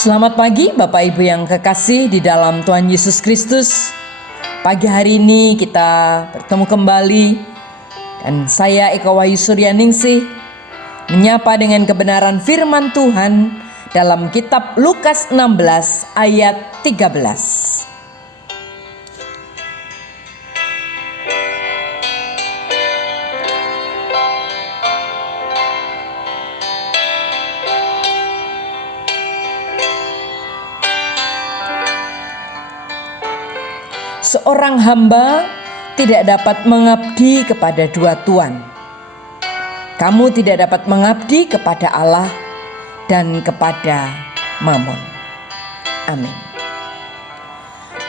Selamat pagi Bapak Ibu yang kekasih di dalam Tuhan Yesus Kristus. Pagi hari ini kita bertemu kembali dan saya Eka Wahyu Suryaningsih menyapa dengan kebenaran firman Tuhan dalam kitab Lukas 16 ayat 13. Seorang hamba tidak dapat mengabdi kepada dua tuan. Kamu tidak dapat mengabdi kepada Allah dan kepada Mamon. Amin.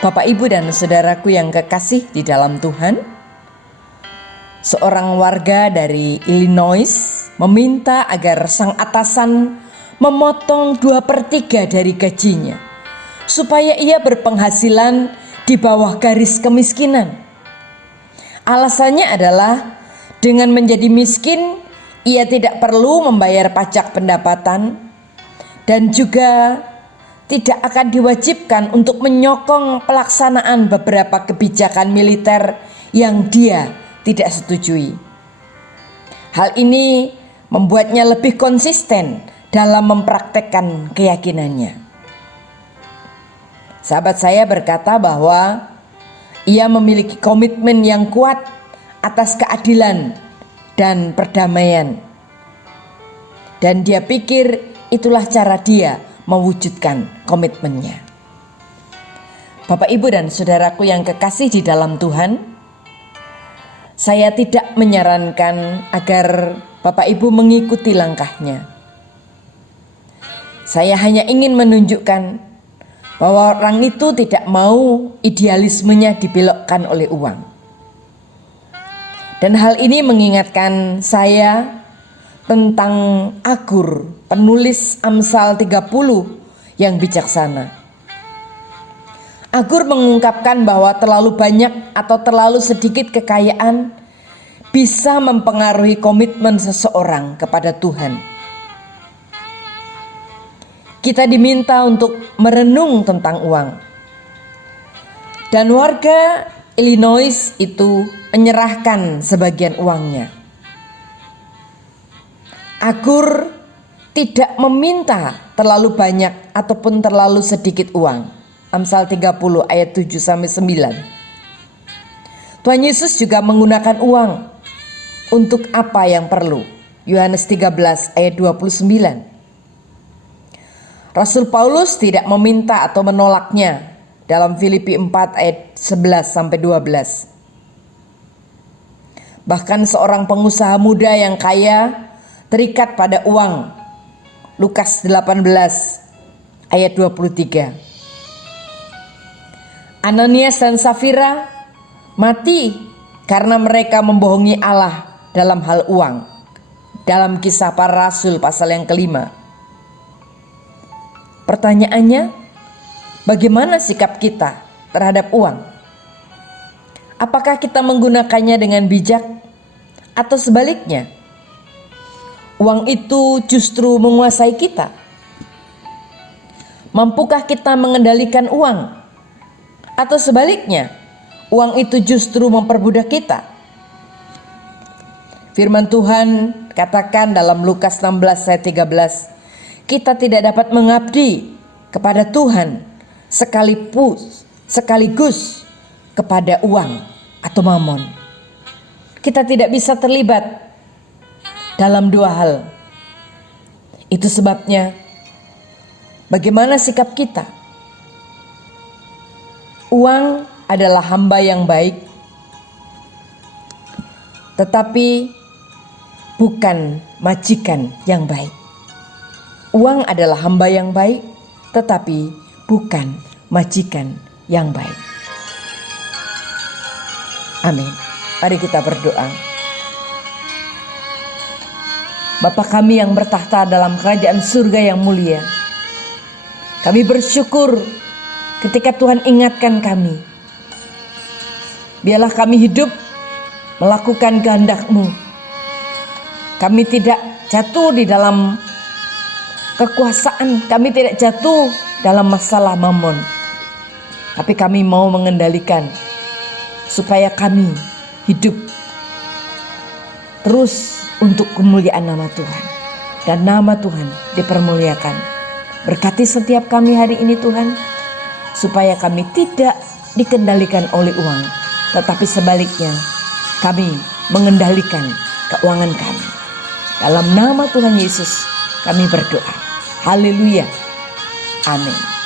Bapak, Ibu, dan saudaraku yang kekasih di dalam Tuhan, seorang warga dari Illinois meminta agar sang atasan memotong 2/3 dari gajinya supaya ia berpenghasilan di bawah garis kemiskinan. Alasannya adalah dengan menjadi miskin, ia tidak perlu membayar pajak pendapatan dan juga tidak akan diwajibkan untuk menyokong pelaksanaan beberapa kebijakan militer yang dia tidak setujui. Hal ini membuatnya lebih konsisten dalam mempraktekkan keyakinannya. Sahabat saya berkata bahwa ia memiliki komitmen yang kuat atas keadilan dan perdamaian. Dan dia pikir itulah cara dia mewujudkan komitmennya. Bapak, Ibu, dan saudaraku yang kekasih di dalam Tuhan, saya tidak menyarankan agar Bapak Ibu mengikuti langkahnya. Saya hanya ingin menunjukkan bahwa orang itu tidak mau idealismenya dibelokkan oleh uang. Dan hal ini mengingatkan saya tentang Agur, penulis Amsal 30 yang bijaksana. Agur mengungkapkan bahwa terlalu banyak atau terlalu sedikit kekayaan bisa mempengaruhi komitmen seseorang kepada Tuhan. Kita diminta untuk merenung tentang uang. Dan warga Illinois itu menyerahkan sebagian uangnya. Agur tidak meminta terlalu banyak ataupun terlalu sedikit uang. Amsal 30 ayat 7-9. Tuhan Yesus juga menggunakan uang untuk apa yang perlu. Yohanes 13 ayat 29. Rasul Paulus tidak meminta atau menolaknya dalam Filipi 4 ayat 11-12. Bahkan seorang pengusaha muda yang kaya terikat pada uang. Lukas 18 ayat 23. Ananias dan Safira mati karena mereka membohongi Allah dalam hal uang. Dalam Kisah Para Rasul pasal yang kelima. Pertanyaannya, bagaimana sikap kita terhadap uang? Apakah kita menggunakannya dengan bijak atau sebaliknya? Uang itu justru menguasai kita. Mampukah kita mengendalikan uang? Atau sebaliknya, uang itu justru memperbudak kita? Firman Tuhan katakan dalam Lukas 16 ayat 13, kita tidak dapat mengabdi kepada Tuhan sekaligus kepada uang atau mamon. Kita tidak bisa terlibat dalam dua hal. Itu sebabnya bagaimana sikap kita? Uang adalah hamba yang baik, tetapi bukan majikan yang baik. Uang adalah hamba yang baik, tetapi bukan majikan yang baik. Amin. Mari kita berdoa. Bapa kami yang bertahta dalam kerajaan surga yang mulia, kami bersyukur ketika Tuhan ingatkan kami. Biarlah kami hidup melakukan kehendak-Mu. Kami tidak jatuh di dalam kekuasaan, kami tidak jatuh dalam masalah mamon. Tapi kami mau mengendalikan supaya kami hidup terus untuk kemuliaan nama Tuhan. Dan nama Tuhan dipermuliakan. Berkati setiap kami hari ini Tuhan, supaya kami tidak dikendalikan oleh uang, tetapi sebaliknya kami mengendalikan keuangan kami. Dalam nama Tuhan Yesus kami berdoa. Haleluya. Amin.